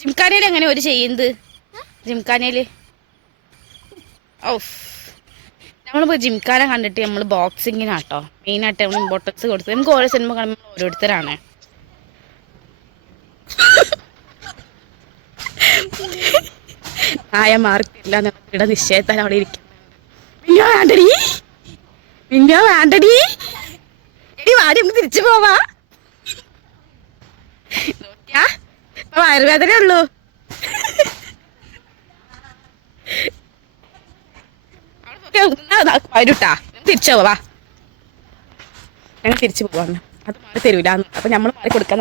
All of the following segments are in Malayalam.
ജിംഖാനയിൽ എങ്ങനെ ഒരു ചെയ്യുന്നത്? ജിംഖാനയിൽ ഓഫ് നമ്മളിപ്പോൾ ജിംഖാന കണ്ടിട്ട് നമ്മൾ ബോക്സിങ്ങിനാട്ടോ. മെയിനായിട്ട് നമ്മൾ ഇമ്പോർട്ടൻസ് കൊടുത്തത്. നമുക്ക് ഓരോ സിനിമ കാണുമ്പോൾ ഓരോരുത്തരാണ്. നായ മാർക്കില്ല നിശ്ചയത്താൽ അവിടെ ഇരിക്കും മിന്നോ വേണ്ടടി. മിന്നോ വേണ്ടടി. എടി വാടി നമുക്ക് തിരിച്ചു പോവാ. വയറുവേദന ഉള്ളൂ. വരൂട്ടാ. തിരിച്ചു പോവാ. ഞങ്ങൾ തിരിച്ചു പോവാന്ന് അത് മാറി തരൂല അപ്പൊ നമ്മൾ മാറി കൊടുക്കാൻ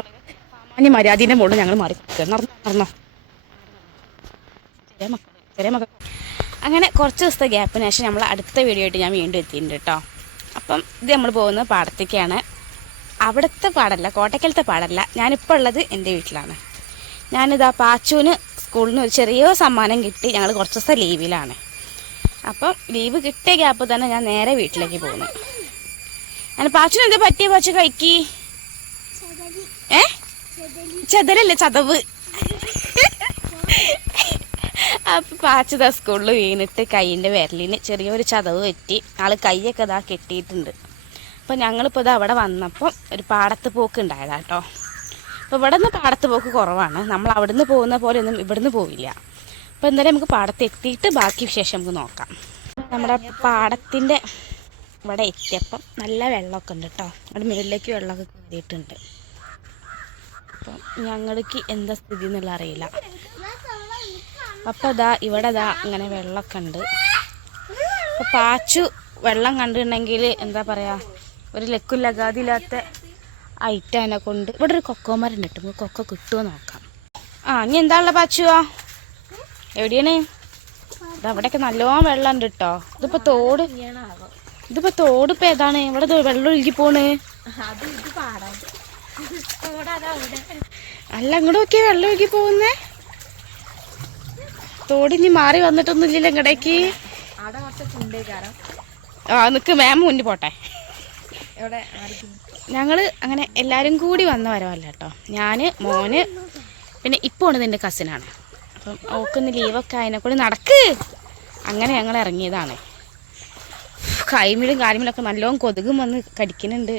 സാമാന്യ മര്യാദയുടെ മുകളിൽ ഞങ്ങൾ മാറി കൊടുക്കുക. നടന്നോ നടന്നോ. ചെറിയ മക്കൾ ചെറിയ മക്കൾ അങ്ങനെ കുറച്ച് ദിവസത്തെ ഗ്യാപ്പിന് ശേഷം നമ്മൾ അടുത്ത വീഡിയോ ആയിട്ട് ഞാൻ വീണ്ടും എത്തിയിട്ടുണ്ട് കേട്ടോ. അപ്പം ഇത് നമ്മൾ പോകുന്നത് പാടത്തേക്കാണ്. അവിടുത്തെ പാടല്ല കോട്ടയ്ക്കലത്തെ പാടല്ല. ഞാനിപ്പോൾ ഉള്ളത് എന്റെ വീട്ടിലാണ്. ഞാനിതാ പാച്ചുവിന് സ്കൂളിൽ നിന്ന് ഒരു ചെറിയ സമ്മാനം കിട്ടി. ഞങ്ങൾ കുറച്ച് ദിവസം ലീവിലാണ്. അപ്പം ലീവ് കിട്ടിയ ഗ്യാപ്പ് തന്നെ ഞാൻ നേരെ വീട്ടിലേക്ക് പോകുന്നു. ഞാൻ പാച്ചുവിന് എന്താ പറ്റിയ? പാച്ചു കഴിക്കി. ഏ? ചതലല്ലേ ചതവ്? അപ്പൊ പാച്ചത സ്കൂളിൽ വീണിട്ട് കൈയിന്റെ വിരലിന് ചെറിയൊരു ചതവ് പറ്റി. ആൾ കൈയൊക്കെ ഇതാ കെട്ടിയിട്ടുണ്ട്. അപ്പോൾ ഞങ്ങളിപ്പോൾ ഇത് അവിടെ വന്നപ്പോൾ ഒരു പാടത്ത് പോക്ക് ഉണ്ടായതാ കേട്ടോ അപ്പോൾ ഇവിടെ നിന്ന് പാടത്ത് പോക്ക് കുറവാണ്. നമ്മൾ അവിടുന്ന് പോകുന്ന പോലെ ഒന്നും ഇവിടുന്ന് പോവില്ല. അപ്പോൾ എന്തായാലും നമുക്ക് പാടത്ത് എത്തിയിട്ട് ബാക്കി വിശേഷം നമുക്ക് നോക്കാം. നമ്മുടെ പാടത്തിന്റെ ഇവിടെ എത്തിയപ്പം നല്ല വെള്ളമൊക്കെ ഉണ്ട് കേട്ടോ അവിടെ മുകളിലേക്ക് വെള്ളമൊക്കെ കയറിയിട്ടുണ്ട് അപ്പം ഞങ്ങൾക്ക് എന്താ സ്ഥിതി എന്നുള്ള അറിയില്ല. അപ്പോൾ ഇതാ ഇവിടെ ഇതാ ഇങ്ങനെ വെള്ളമൊക്കെ ഉണ്ട്. അപ്പോൾ പാച്ചു വെള്ളം കണ്ടിട്ടുണ്ടെങ്കിൽ എന്താ പറയുക ഒരു ലക്കും ലഗാതില്ലാത്ത ഐറ്റാനെ കൊണ്ട് ഇവിടെ ഒരു കൊക്കോമരം നമുക്ക് കൊക്ക കിട്ടുമോ നോക്കാം. ആ ഇനി എന്താ ഉള്ള പാച്ചുവാ? എവിടെയാണ്? ഇത് അവിടെയൊക്കെ നല്ലോണം വെള്ളം ഉണ്ട് കേട്ടോ ഇതിപ്പോ തോട് ഇതിപ്പോ തോട് ഇപ്പൊ ഏതാണ്? ഇവിടെ വെള്ളം ഒഴുകി പോണ്. അല്ല അങ്ങോട്ട് നോക്കിയാ വെള്ളം ഒഴുകി പോകുന്നേ. തോട് ഇനി മാറി വന്നിട്ടൊന്നുമില്ലല്ലോ ഇങ്ങടേക്ക്. ആ നിക്ക് മാം മുന്നിൽ പോട്ടെ. ഞങ്ങൾ അങ്ങനെ എല്ലാവരും കൂടി വന്ന വരവല്ല കേട്ടോ ഞാൻ മോന് പിന്നെ ഇപ്പോൾ ഉണ്ട് എന്റെ കസിനാണ് അപ്പം ഓക്കൊന്ന് ലീവൊക്കെ അതിനെ കൂടി നടക്ക്. അങ്ങനെ ഞങ്ങൾ ഇറങ്ങിയതാണ്. കൈമിലും കാലിമിലൊക്കെ നല്ലോണം കൊതുകും വന്ന് കടിക്കുന്നുണ്ട്.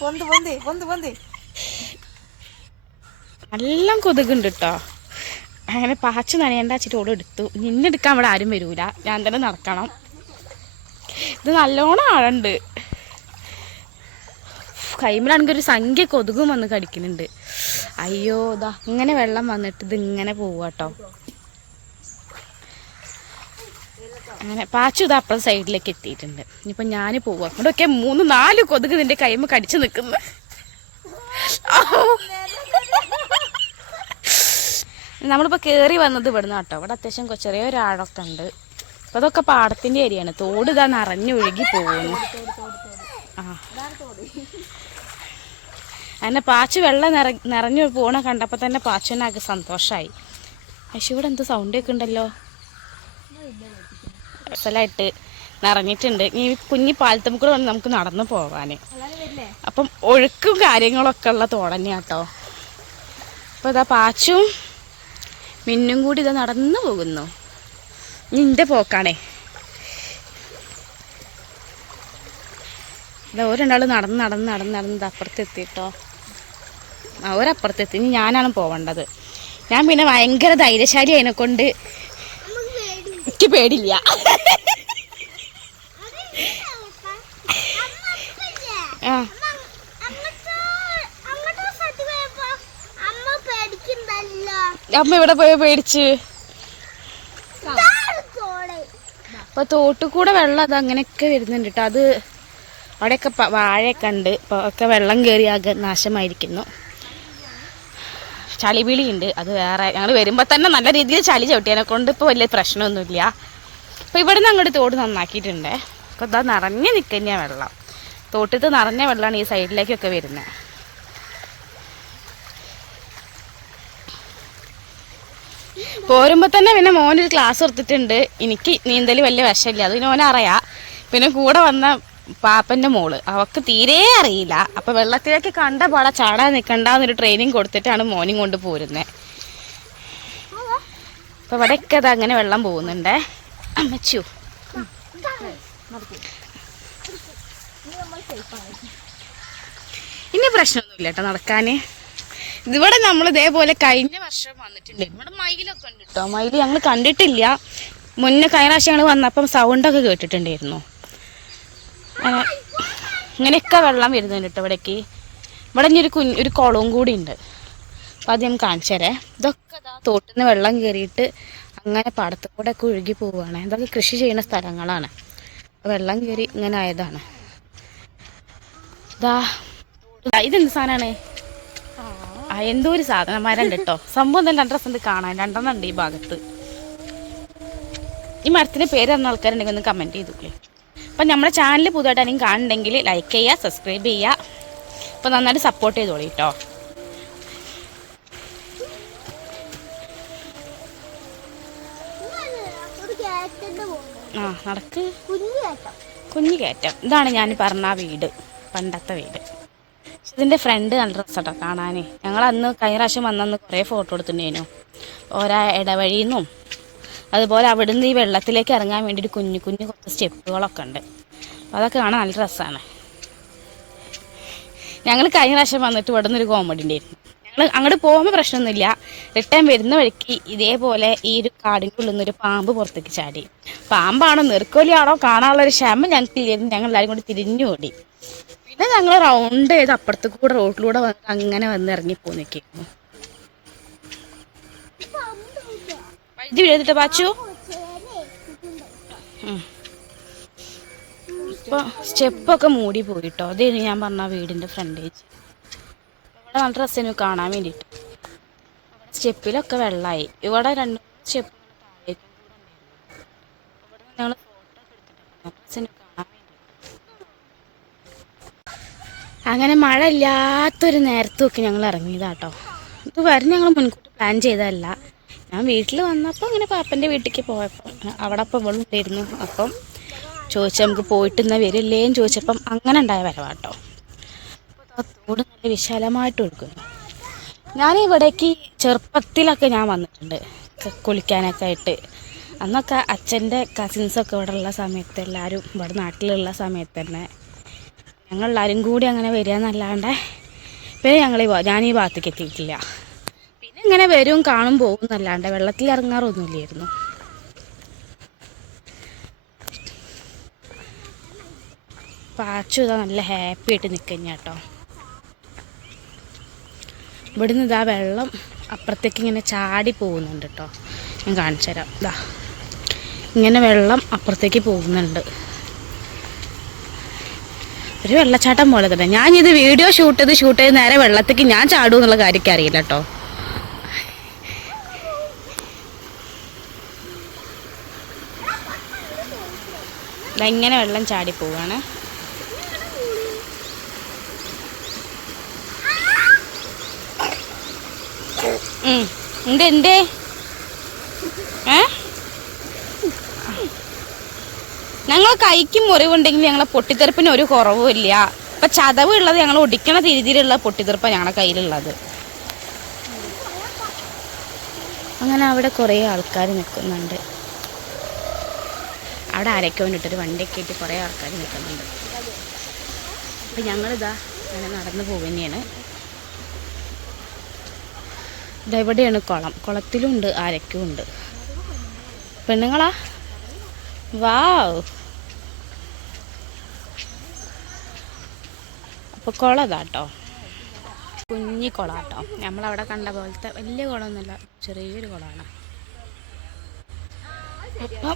പൊന്ത് പൊന്ത് പൊന്ത് പൊന്ത്. നല്ല കൊതുകുണ്ട് കേട്ടോ അങ്ങനെ പാച്ച് നനയേണ്ട വെച്ചിട്ട് ഓട് എടുത്തു. നിന്നെടുക്കാൻ ഇവിടെ ആരും വരൂല. ഞാൻ തന്നെ നടക്കണം. ഇത് നല്ലോണം ആഴുണ്ട്. കൈമിലാണെങ്കിൽ ഒരു സംഖ്യ കൊതുകും വന്ന് കടിക്കുന്നുണ്ട്. അയ്യോ ഇതാ ഇങ്ങനെ വെള്ളം വന്നിട്ട് ഇത് ഇങ്ങനെ പോവുക കേട്ടോ അങ്ങനെ പാച്ചു ഇത് അപ്പുറം സൈഡിലേക്ക് എത്തിയിട്ടുണ്ട്. ഇനിയിപ്പോൾ ഞാൻ പോവുക ഇവിടെയൊക്കെ മൂന്ന് നാല് കൊതുക് നിന്റെ കൈമ കടിച്ചു നിൽക്കുന്നു. നമ്മളിപ്പോൾ കയറി വന്നത് ഇവിടുന്ന് കേട്ടോ. ഇവിടെ അത്യാവശ്യം ചെറിയ ഒരു ആഴമൊക്കെ ഉണ്ട് അപ്പോൾ അതൊക്കെ പാടത്തിന്റെ ഏരിയയാണ് തോട് ഇതാ നിറഞ്ഞൊഴുകി പോകുന്നു. ആ. അങ്ങനെ പാച്ച് വെള്ളം നിറ നിറഞ്ഞു പോണ കണ്ടപ്പോൾ തന്നെ പാച്ചുവിനാകെ സന്തോഷമായി പക്ഷെ ഇവിടെ എന്ത് സൗണ്ട് ഒക്കെ ഉണ്ടല്ലോ. സ്ഥലമായിട്ട് നിറഞ്ഞിട്ടുണ്ട്. ഈ കുഞ്ഞി പാലത്തും വന്ന് നമുക്ക് നടന്നു പോകാൻ അപ്പം ഒഴുക്കും കാര്യങ്ങളൊക്കെ ഉള്ള തോടന്നെയാട്ടോ അപ്പോൾ ഇതാ പാച്ചും മിന്നും കൂടി ഇത് നടന്നു പോകുന്നു. നിന്റെ പോക്കാണേ. ഇതാ ഒരെണ്ണാൾ നടന്ന് നടന്ന് നടന്ന് നടന്ന് അപ്പുറത്തെത്തിട്ടോ. ആ ഒരപ്പുറത്തെത്തി. ഞാനാണ് പോവേണ്ടത്. ഞാൻ പിന്നെ ഭയങ്കര ധൈര്യശാലി അതിനെ കൊണ്ട് എനിക്ക് പേടില്ല ആ. അമ്മ ഇവിടെ പോയ പേടിച്ച്? അപ്പൊ തോട്ടുകൂടെ വെള്ളം അത് അങ്ങനെയൊക്കെ വരുന്നുണ്ട് കേട്ടോ അത് അവിടെയൊക്കെ വാഴയൊക്കെ ഉണ്ട്. ഇപ്പോൾ ഒക്കെ വെള്ളം കയറി ആകെ നാശമായിരിക്കുന്നു. ചളിപിളി ഉണ്ട്. അത് വേറെ ഞങ്ങൾ വരുമ്പോൾ തന്നെ നല്ല രീതിയിൽ ചളി ചവിട്ടിയതിനെ കൊണ്ട് ഇപ്പോൾ വലിയ പ്രശ്നമൊന്നുമില്ല. അപ്പോൾ ഇവിടെ നിന്ന് അങ്ങോട്ട് തോട് നന്നാക്കിയിട്ടുണ്ട്. അപ്പോൾ ഇതാ നിറഞ്ഞ് നിൽക്കുന്ന വെള്ളം. തോട്ടിത്ത് നിറഞ്ഞ വെള്ളമാണ് ഈ സൈഡിലേക്കൊക്കെ വരുന്നത് പോരുമ്പോൾ തന്നെ പിന്നെ മോനൊരു ക്ലാസ് എടുത്തിട്ടുണ്ട് എനിക്ക് നീന്തൽ വലിയ വിഷമില്ല. അത് പിന്നെ മോനറിയാം പിന്നെ കൂടെ വന്ന പാപ്പന്റെ മോൾ. അവക്ക് തീരെ അറിയില്ല. അപ്പം വെള്ളത്തിലേക്ക് കണ്ട പാടെ ചാടാൻ നിൽക്കണ്ടെന്നൊരു ട്രെയിനിങ് കൊടുത്തിട്ടാണ് മോനും കൊണ്ട് പോരുന്നത് അപ്പം ഇവിടെയൊക്കെ അത് അങ്ങനെ വെള്ളം പോകുന്നുണ്ടേ. അമ്മച്ചു ഇനി പ്രശ്നമൊന്നുമില്ല കേട്ടോ നടക്കാന്. ഇവിടെ നമ്മൾ ഇതേപോലെ കഴിഞ്ഞ വർഷം വന്നിട്ടുണ്ട്. ഇവിടെ മയിലൊക്കെ ഉണ്ട് കേട്ടോ മയിൽ ഞങ്ങൾ കണ്ടിട്ടില്ല. മുന്നേ കഴിഞ്ഞ പ്രാവശ്യം ഞങ്ങൾ വന്നപ്പം സൗണ്ടൊക്കെ കേട്ടിട്ടുണ്ടായിരുന്നു. ഇങ്ങനെയൊക്കെ വെള്ളം വരുന്നുണ്ട് കേട്ടോ ഇവിടേക്ക്. ഇവിടെ ഇനി ഒരു കുഞ്ഞ് ഒരു കുളവും കൂടി ഉണ്ട്. അപ്പം അത് ഞാൻ കാണിച്ചു തരാം. ഇതൊക്കെ തോട്ടിൽ നിന്ന് വെള്ളം കയറിയിട്ട് അങ്ങനെ പടത്തൂടെ കൂടെ ഒക്കെ ഒഴുകി പോവുകയാണ് ഇതൊക്കെ കൃഷി ചെയ്യുന്ന സ്ഥലങ്ങളാണ്. വെള്ളം കയറി ഇങ്ങനെ ആയതാണ്. ഇതാ ഇതെന്ത് സാധനമാണ് എന്തോ ഒരു സാധനം മരം കേട്ടോ. സംഭവം തന്നെ രണ്ടെണ്ണം ഉണ്ട് കാണാൻ രണ്ടെണ്ണം ഉണ്ട് ഈ ഭാഗത്ത്. ഈ മരത്തിന്റെ പേര് തന്ന ആൾക്കാരുണ്ടെങ്കിൽ ഒന്ന് കമന്റ് ചെയ്തോളേ അപ്പം നമ്മുടെ ചാനൽ പുതുതായിട്ട് ആരെങ്കിലും കാണുന്നുണ്ടെങ്കിൽ ലൈക്ക് ചെയ്യുക സബ്സ്ക്രൈബ് ചെയ്യുക. അപ്പം നന്നായിട്ട് സപ്പോർട്ട് ചെയ്തോളൂ കേട്ടോ ആ നടക്ക്. കുഞ്ഞു കയറ്റം. ഇതാണ് ഞാൻ പറഞ്ഞ ആ വീട് പണ്ടത്തെ വീട്. ഇതിന്റെ ഫ്രണ്ട് നല്ല രസട്ടോ കാണാനേ. ഞങ്ങൾ അന്ന് കഴിഞ്ഞ പ്രാവശ്യം വന്നന്ന് കുറേ ഫോട്ടോ എടുത്തിട്ടുണ്ടായിരുന്നു. ഓരോ ഇടവഴിയിൽ നിന്നും അതുപോലെ അവിടുന്ന് ഈ വെള്ളത്തിലേക്ക് ഇറങ്ങാൻ വേണ്ടിയിട്ട് കുഞ്ഞു കുഞ്ഞു കുറച്ച് സ്റ്റെപ്പുകളൊക്കെ ഉണ്ട്. അപ്പോൾ അതൊക്കെ കാണാൻ നല്ല രസമാണ് ഞങ്ങൾ കഴിഞ്ഞ പ്രാവശ്യം വന്നിട്ട് ഇവിടെ നിന്നൊരു കോമഡി ഉണ്ടായിരുന്നു. ഞങ്ങൾ അങ്ങോട്ട് പോകുമ്പോൾ പ്രശ്നമൊന്നുമില്ല റിട്ടേൺ വരുന്ന വഴിക്ക് ഇതേപോലെ ഈ ഒരു കാടിന്റെ ഉള്ളിൽ നിന്നൊരു പാമ്പ് പുറത്തേക്ക് ചാടി. പാമ്പാണോ നെറുക്കോലിയാണോ കാണാനുള്ളൊരു ക്ഷമ ഞങ്ങൾക്കില്ലായിരുന്നു. ഞങ്ങൾ എല്ലാവരും കൂടി തിരിഞ്ഞു ഓടി. പിന്നെ ഞങ്ങൾ റൗണ്ട് ചെയ്ത് അപ്പുറത്ത് കൂടെ റോഡിലൂടെ വന്ന് അങ്ങനെ വന്ന് ഇറങ്ങി പോന്നിരിക്കുന്നു വഴുതി വീഴുന്നിട്ട് പാച്ചു ഉം. ഇപ്പൊ സ്റ്റെപ്പൊക്കെ മൂടി പോയിട്ടോ. അതായിരുന്നു ഞാൻ പറഞ്ഞ ആ വീടിന്റെ ഫ്രണ്ടേജ് ഇവിടെ നല്ല രസം കാണാൻ വേണ്ടിയിട്ട്. സ്റ്റെപ്പിലൊക്കെ വെള്ളമായി ഇവിടെ രണ്ട് സ്റ്റെപ്പ് താഴേക്കും കൂടെ ഞങ്ങൾ ഫോട്ടോ ഒക്കെ എടുത്തിട്ടുണ്ട് നല്ല രസം കാണാൻ വേണ്ടി അങ്ങനെ മഴ ഇല്ലാത്തൊരു നേരത്തൊക്കെ ഞങ്ങൾ ഇറങ്ങിയതാട്ടോ. ഇത് വരും ഞങ്ങൾ മുൻകൂട്ടി പ്ലാൻ ചെയ്തതല്ല. ഞാൻ വീട്ടിൽ വന്നപ്പോൾ അങ്ങനെ പാപ്പന്റെ വീട്ടിലേക്ക് പോയപ്പോൾ അവിടെ അപ്പം ഇവളും ഉണ്ടായിരുന്നു അപ്പം ചോദിച്ചു നമുക്ക് പോയിട്ട് ഇന്ന് വരില്ലേന്ന് ചോദിച്ചപ്പം അങ്ങനെ ഉണ്ടായ വരവാട്ടോ. തോട് നല്ല വിശാലമായിട്ട് ഒഴുക്കുന്നു ഞാൻ ഇവിടേക്ക് ചെറുപ്പത്തിലൊക്കെ ഞാൻ വന്നിട്ടുണ്ട്. കുളിക്കാനൊക്കെ ആയിട്ട്. അന്നൊക്കെ അച്ഛന്റെ കസിൻസൊക്കെ ഇവിടെ ഉള്ള സമയത്ത് എല്ലാവരും ഇവിടെ നാട്ടിലുള്ള സമയത്ത് തന്നെ ഞങ്ങളെല്ലാവരും കൂടി അങ്ങനെ വരിക എന്നല്ലാണ്ട് പിന്നെ ഞങ്ങൾ ഞാൻ ഈ ഭാഗത്തേക്ക് എത്തിയിട്ടില്ല. പിന്നെ ഇങ്ങനെ വരും കാണും പോകും എന്നല്ലാണ്ട് വെള്ളത്തിൽ ഇറങ്ങാറൊന്നുമില്ലായിരുന്നു. പാച്ചു ഇതാ നല്ല ഹാപ്പി ആയിട്ട് നിൽക്കുന്ന കേട്ടോ. ഇവിടുന്ന് ഇതാ വെള്ളം അപ്പുറത്തേക്ക് ഇങ്ങനെ ചാടി പോകുന്നുണ്ട് കേട്ടോ. ഞാൻ കാണിച്ചു തരാം ഇതാ. ഇങ്ങനെ വെള്ളം അപ്പുറത്തേക്ക് പോകുന്നുണ്ട്. ഒരു വെള്ളച്ചാട്ടം പോലെ തന്നെ. ഞാൻ ഇത് വീഡിയോ ഷൂട്ട് ചെയ്ത് ഷൂട്ട് ചെയ്ത് നേരെ വെള്ളത്തേക്ക് ഞാൻ ചാടും എന്നുള്ള കാര്യമൊക്കെ അറിയില്ല കേട്ടോ ഇതെങ്ങനെ വെള്ളം ചാടി പോവാണ്. ഉം. എന്ത് എന്തേ? ഏ? ഞങ്ങൾ കൈക്ക് മുറിവുണ്ടെങ്കിൽ ഞങ്ങളെ പൊട്ടിത്തെറിപ്പിന് ഒരു കുറവുമില്ല ഇപ്പൊ ചതവ് ഉള്ളത് ഞങ്ങൾ ഒടിക്കണ രീതിയിലുള്ള പൊട്ടിത്തെറിപ്പാണ് ഞങ്ങളുടെ കയ്യിലുള്ളത്. അങ്ങനെ അവിടെ കുറേ ആൾക്കാർ നിൽക്കുന്നുണ്ട് അവിടെ ആരൊക്കെ വേണ്ടിയിട്ടൊരു വണ്ടിയൊക്കെ ആയിട്ട് കുറേ ആൾക്കാർ നിൽക്കുന്നുണ്ട് അപ്പം ഞങ്ങളിതാ അങ്ങനെ നടന്നു പോകുന്നതാണ് ഇതാ ഇവിടെയാണ് കുളം. കുളത്തിലും ഉണ്ട് ആരൊക്കെ ഉണ്ട്. പെണ്ണുങ്ങളാ? വാവ് അപ്പോൾ കുളതാട്ടോ കുഞ്ഞി കുളാട്ടോ. നമ്മളവിടെ കണ്ട പോലത്തെ വലിയ കുളമൊന്നുമല്ല ചെറിയൊരു കുളമാണ് അപ്പം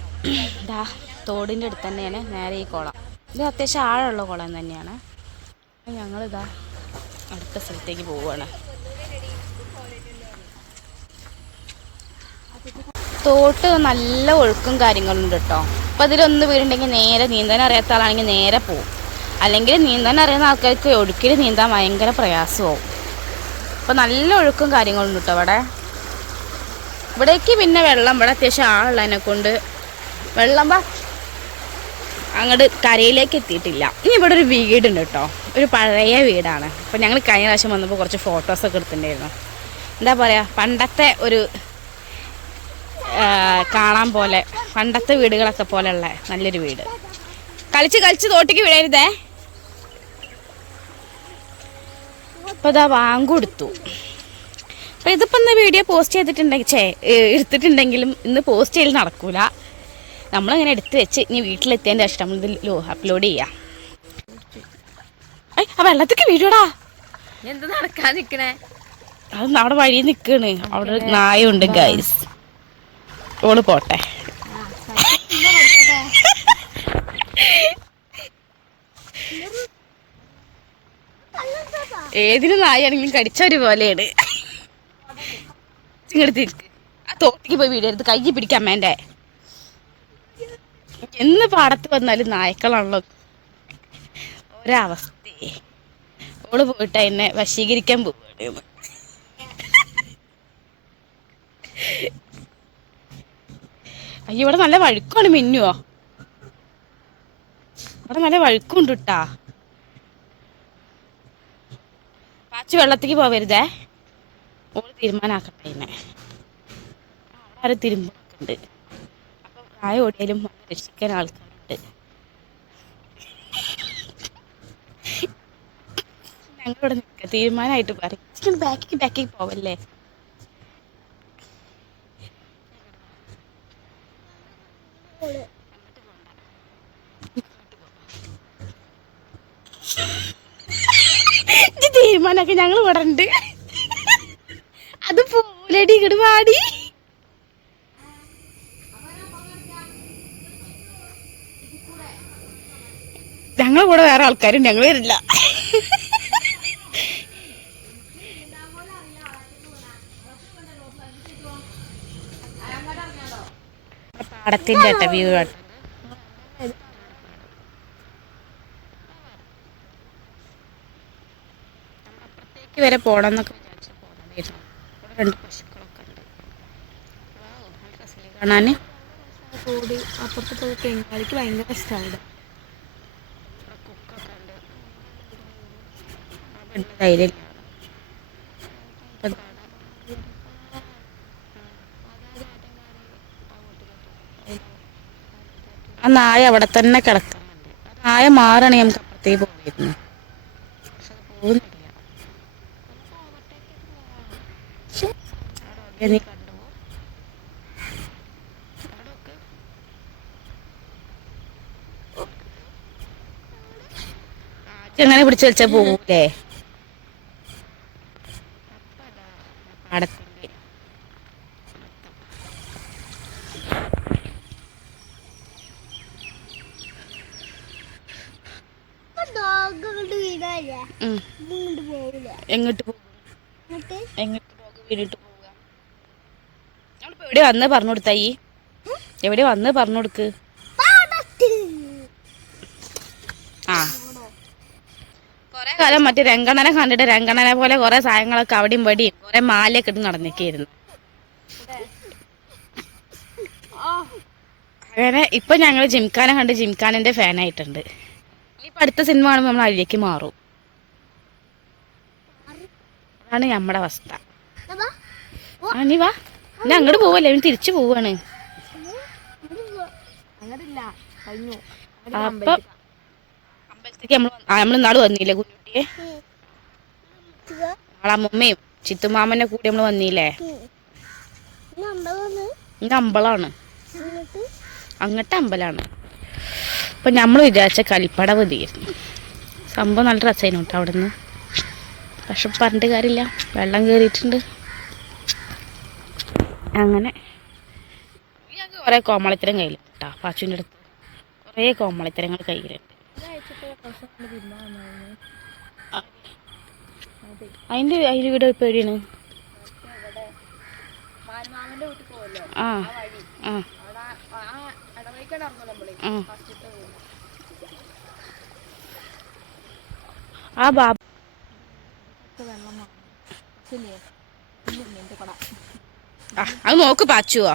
ഇതാ തോടിന്റെ അടുത്ത് തന്നെയാണ് നേരെ ഈ കുളം. ഇത് അത്യാവശ്യം ആഴമുള്ള കുളം തന്നെയാണ്. ഞങ്ങളിതാ അടുത്ത സ്ഥലത്തേക്ക് പോവുകയാണ്. തോട്ട് നല്ല ഒഴുക്കും കാര്യങ്ങളുണ്ട് കേട്ടോ. അപ്പം അതിലൊന്ന് വീടുണ്ടെങ്കിൽ നേരെ നീന്താൻ അറിയാത്ത ആളാണെങ്കിൽ നേരെ പോവും. അല്ലെങ്കിൽ നീന്താൻ അറിയുന്ന ആൾക്കാർക്ക് ഒഴുക്കിൽ നീന്താൻ ഭയങ്കര പ്രയാസമാവും അപ്പോൾ നല്ല ഒഴുക്കും കാര്യങ്ങളും കിട്ടും അവിടെ. ഇവിടേക്ക് പിന്നെ വെള്ളം ഇവിടെ അത്യാവശ്യം ആളുള്ളതിനെ കൊണ്ട് വെള്ളം വാ അങ്ങോട്ട് കരയിലേക്ക് എത്തിയിട്ടില്ല. ഇനി ഇവിടെ ഒരു വീടുണ്ട് കേട്ടോ ഒരു പഴയ വീടാണ്. അപ്പോൾ ഞങ്ങൾ കഴിഞ്ഞ പ്രാവശ്യം വന്നപ്പോൾ കുറച്ച് ഫോട്ടോസൊക്കെ എടുത്തിട്ടുണ്ടായിരുന്നു. എന്താ പറയുക പണ്ടത്തെ ഒരു കാണാൻ പോലെ പണ്ടത്തെ വീടുകളൊക്കെ പോലെയുള്ള നല്ലൊരു വീട്. കളിച്ച് കളിച്ച് തോട്ടിക്ക് വീഴരുതേ അപ്പോൾ ഇതാ വാങ്കൊടുത്തു അപ്പോൾ ഇതിപ്പോൾ ഇന്ന് വീഡിയോ പോസ്റ്റ് ചെയ്തിട്ടുണ്ടെങ്കിൽ ചേ എടുത്തിട്ടുണ്ടെങ്കിലും ഇന്ന് പോസ്റ്റ് ചെയ്യൽ നടക്കൂല. നമ്മളങ്ങനെ എടുത്ത് വെച്ച് ഇനി വീട്ടിലെത്തിയതിന്റെ ശേഷം നമ്മളിത് അപ്ലോഡ് ചെയ്യാം. ആ വെള്ളത്തേക്ക് വീഡിയോടാ എന്ത് നടക്കാൻ നിൽക്കണേ അത് അവിടെ വഴി നിൽക്കണ് അവിടെ ഒരു നായുണ്ട് ഗൈസ് ഓൾ പോട്ടെ. ഏതിന് നായാണെങ്കിലും കടിച്ചൊരു പോലെയാണ്. ഇങ്ങോട്ട് ആ തോട്ടിക്ക് പോയി വീട് എടുത്ത് കൈ പിടിക്കാൻ വേണ്ടേ എന്ന് പാടത്ത് വന്നാലും നായ്ക്കളാണല്ലോ. ഒരവസ്ഥയെ ഓൾ പോയിട്ട് എന്നെ വശീകരിക്കാൻ പോവുകയാണ് അയ്യോ ഇവിടെ നല്ല വഴുക്കാണ് മിന്നുവോ. ഇവിടെ നല്ല വഴുക്കുണ്ട് കേട്ടാ പാച്ച് വെള്ളത്തേക്ക് പോവരുതേ. ഓൾ തീരുമാനാക്കട്ടെ എന്നെ. ആരും തിരുമ്പുണ്ട് അപ്പൊ പ്രായം ഓടിയാലും രക്ഷിക്കാൻ ആൾക്കാരുണ്ട്. ഞങ്ങളിവിടെ നിൽക്കുക തീരുമാനമായിട്ട് പറയും ബാക്കിക്ക് ബാക്കിക്ക് പോവല്ലേ ഇത് തീരുമാനമൊക്കെ ഞങ്ങൾ ഇവിടെ ഉണ്ട് അത് പോലടി ഇങ്ങോട്ട് പാടി ഞങ്ങളെ കൂടെ വേറെ ആൾക്കാരും ഞങ്ങൾ വരില്ല. പാടത്തിന്റെ കേട്ട വ്യൂ കേട്ടോ അപ്പുറത്തേക്ക് വരെ പോകണം എന്നൊക്കെ വിചാരിച്ച് പോകണമായിരുന്നു ഇവിടെ രണ്ട് പശുക്കളൊക്കെ ഉണ്ട്. കാണാൻ കൂടി അപ്പുറത്ത് പോയി തെങ്ങാളിക്ക് ഭയങ്കര ഇഷ്ടമാണ് കുക്കൊക്കെ ഉണ്ട്. ആ പെണ്ണ് ധൈര്യമില്ല ആ നായ അവിടെ തന്നെ കിടക്കുന്നുണ്ട്. ആ നായ മാറണേ നമുക്ക് അപ്പുറത്തേക്ക് പോയിരുന്നു പക്ഷെ അത് പോകുന്നില്ല അവിടെ നീ ഒക്കെ എങ്ങനെ പിടിച്ചു വെച്ചാ പോകൂലേ പാടത്തിന്റെ കൊണ്ട് എങ്ങോട്ട് പോകും എങ്ങോട്ട് പോകും വീണിട്ട് എവിടെ വന്ന് പറഞ്ഞു കൊടുത്തായി എവിടെ വന്ന് പറഞ്ഞു കൊടുക്ക് ആ. കൊറേ കാലം മറ്റേ രംഗണനെ കണ്ടിട്ട് രംഗണനെ പോലെ കൊറേ സാധനങ്ങളൊക്കെ അവിടെയും പടിയും കൊറേ മാലയൊക്കെ ഇട്ട് നടന്നിരിക്കുന്നു അങ്ങനെ ഇപ്പൊ ഞങ്ങൾ ജിംഖാനെ കണ്ട് ജിംഖാനിന്റെ ഫാനായിട്ടുണ്ട് ഇനിയിപ്പോ അടുത്ത സിനിമ കാണുമ്പോൾ നമ്മൾ അതിലേക്ക് മാറും. അതാണ് നമ്മുടെ അവസ്ഥ. അതാ. ആ നീ വാ. ഇനി അങ്ങോട്ട് പോവല്ലേ? അവൻ തിരിച്ചു പോവാണ്. അപ്പൊ അമ്പലത്തേക്ക് നമ്മൾ നമ്മൾ വന്നില്ലേ കുഞ്ഞുട്ടിയെ? നമ്മളെ അമ്മമ്മയും ചിത്തുമാമനെ കൂടി നമ്മൾ വന്നില്ലേ? നമ്മൾ വന്ന് ഇന്ന് അമ്പലമാണ് അങ്ങോട്ട്? അങ്ങനത്തെ അമ്പലമാണ് അപ്പൊ നമ്മൾ വിചാരിച്ച കളിപ്പട തീരുന്നു സംഭവം നല്ല രസമായിരുന്നു കേട്ടോ അവിടെ നിന്ന് പക്ഷെ പറഞ്ഞിട്ട് കാര്യമില്ല. വെള്ളം കയറിയിട്ടുണ്ട് അങ്ങനെ. ഞങ്ങൾക്ക് കുറേ കോമളിത്തരം കയ്യിൽ കേട്ടോ പാച്ചുവിന്റെ അടുത്ത്. കുറേ കോമളിത്തരങ്ങൾ കയ്യിലുണ്ട് അതിന്റെ അതിന്റെ വീട് പോവല്ലോ ആ ആ. ആ. ബാബ വെള്ളം ആ അത് നോക്ക് പാച്ചുവോ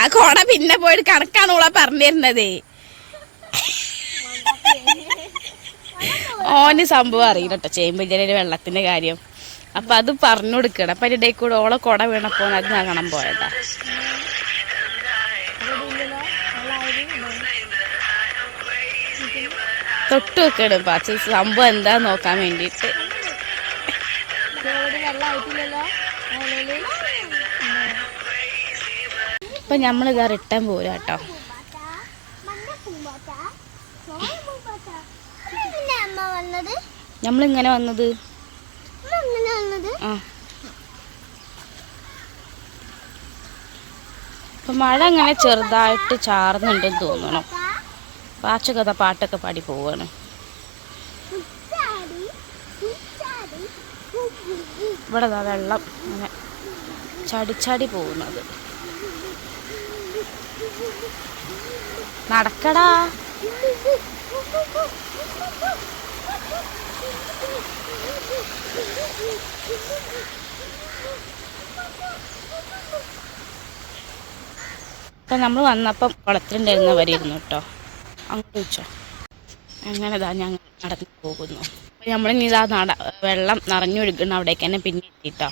ആ കോട പിന്നെ പോയിട്ട് കണക്കാണ് ഓളാ പറഞ്ഞിരുന്നത്. ഓന് സംഭവം അറിയില്ല കേട്ടോ വെള്ളത്തിന്റെ കാര്യം. അപ്പൊ അത് പറഞ്ഞു കൊടുക്കണം. അപ്പൊ അതിന്റെ കൂടെ ഓളെ കൊട വീണപ്പോ അത് കാണാൻ പോയതാ. തൊട്ട് വെക്കണം. പാച്ചു സംഭവം എന്താ നോക്കാൻ വേണ്ടിയിട്ട്. ഇപ്പൊ ഇതാ റിട്ടേൺ പോരാ കേട്ടോ നമ്മളിങ്ങനെ വന്നത്? ആ. മഴ അങ്ങനെ ചെറുതായിട്ട് ചാർന്നുണ്ടെന്ന് തോന്നണം. പാച്ചകഥ പാട്ടൊക്കെ പാടി പോവാണ്. ഇവിടെ വെള്ളം അങ്ങനെ ചടിച്ചാടി പോകുന്നത്. നടക്കടാ. ഇപ്പൊ നമ്മൾ വന്നപ്പം കുളത്തിലുണ്ടായിരുന്ന വരിയിരുന്നു കേട്ടോ. അങ്ങോട്ട് വെച്ചോ അങ്ങനെ ഇതാ ഞങ്ങൾ നടന്നു പോകുന്നു. അപ്പൊ നമ്മളിനി ഇതാ നട വെള്ളം നിറഞ്ഞൊഴുകുന്ന അവിടേക്ക് തന്നെ പിന്നെ എത്തിട്ടോ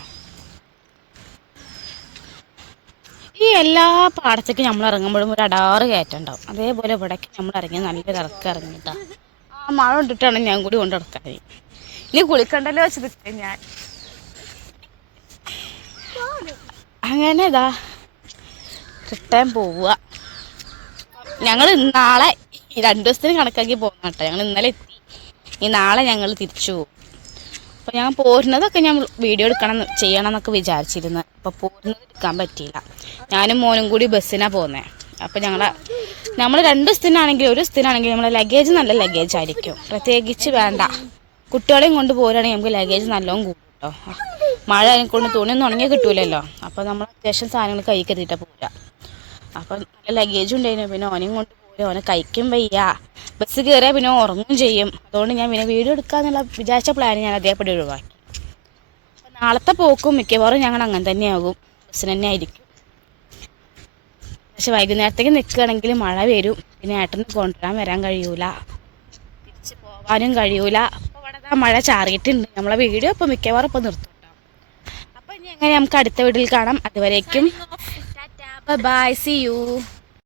ഈ എല്ലാ പാടത്തേക്കും നമ്മൾ ഇറങ്ങുമ്പോഴും ഒരു അടാറ് കയറ്റുണ്ടാവും അതേപോലെ ഇവിടേക്ക് നമ്മൾ ഇറങ്ങി നല്ലൊരു ഇറക്കം ഇറങ്ങിട്ടാ. ആ മഴ കൊണ്ടിട്ടാണ് ഞാൻ കൂടി കൊണ്ട് ഇനി കുളിക്കണ്ടല്ലോ വെച്ച് ഞാൻ. അങ്ങനെ ഇതാ. റിട്ടേൺ പോവുക. ഞങ്ങൾ നാളെ രണ്ടു ദിവസത്തിന് കണക്കാക്കി പോകുന്ന കേട്ടോ ഞങ്ങൾ ഇന്നലെ എത്തി. ഈ നാളെ ഞങ്ങൾ തിരിച്ചു പോകും അപ്പോൾ ഞാൻ പോരുന്നതൊക്കെ ഞാൻ വീഡിയോ എടുക്കണം ചെയ്യണം എന്നൊക്കെ വിചാരിച്ചിരുന്നു. അപ്പോൾ പോരുന്നത് എടുക്കാൻ പറ്റിയില്ല. ഞാനും മോനും കൂടി ബസ്സിനാണ് പോകുന്നത് അപ്പോൾ ഞങ്ങളെ നമ്മൾ രണ്ട് സ്ഥിനാണെങ്കിലും ഒരു സ്ഥിനാണെങ്കിലും നമ്മളെ ലഗേജ് നല്ല ലഗേജ് ആയിരിക്കും. പ്രത്യേകിച്ച് വേണ്ട. കുട്ടികളെയും കൊണ്ട് പോരുകയാണെങ്കിൽ നമുക്ക് ലഗേജ് നല്ലോണം കൂടും കേട്ടോ മഴ കൊണ്ട് തുണിയൊന്നും ഉണങ്ങി കിട്ടൂലല്ലോ. അപ്പോൾ നമ്മൾ അത്യാവശ്യം സാധനങ്ങൾ കൈ കരുതിയിട്ടാണ് പോരുക. അപ്പം നല്ല ലഗേജ് ഉണ്ടായിരുന്നു പിന്നെ ഓനെയും കൊണ്ട് ഓനെ കഴിക്കും വയ്യ. ബസ് കയറിയാൽ പിന്നെ ഉറങ്ങും ചെയ്യും. അതുകൊണ്ട് ഞാൻ പിന്നെ വീഡിയോ എടുക്കാന്നുള്ള വിചാരിച്ച പ്ലാൻ ഞാൻ അതേപടി ഒഴിവാക്കി. അപ്പം നാളത്തെ പോക്കും മിക്കവാറും ഞങ്ങൾ അങ്ങനെ തന്നെയാകും. ബസ്സിന് തന്നെ ആയിരിക്കും. പക്ഷെ വൈകുന്നേരത്തേക്ക് നിൽക്കുകയാണെങ്കിൽ മഴ വരും. പിന്നെ ഏട്ടന് കൊണ്ടുവരാൻ വരാൻ കഴിയൂല. തിരിച്ച് പോവാനും കഴിയൂല. അപ്പോൾ ഇവിടെ മഴ ചാറിയിട്ടുണ്ട്. നമ്മളെ വീഡിയോ ഇപ്പോൾ മിക്കവാറും ഇപ്പോൾ നിർത്തും അപ്പം അപ്പോൾ ഇനി എങ്ങനെ നമുക്ക് അടുത്ത വീട്ടിൽ കാണാം. അതുവരേക്കും ബൈ സി യു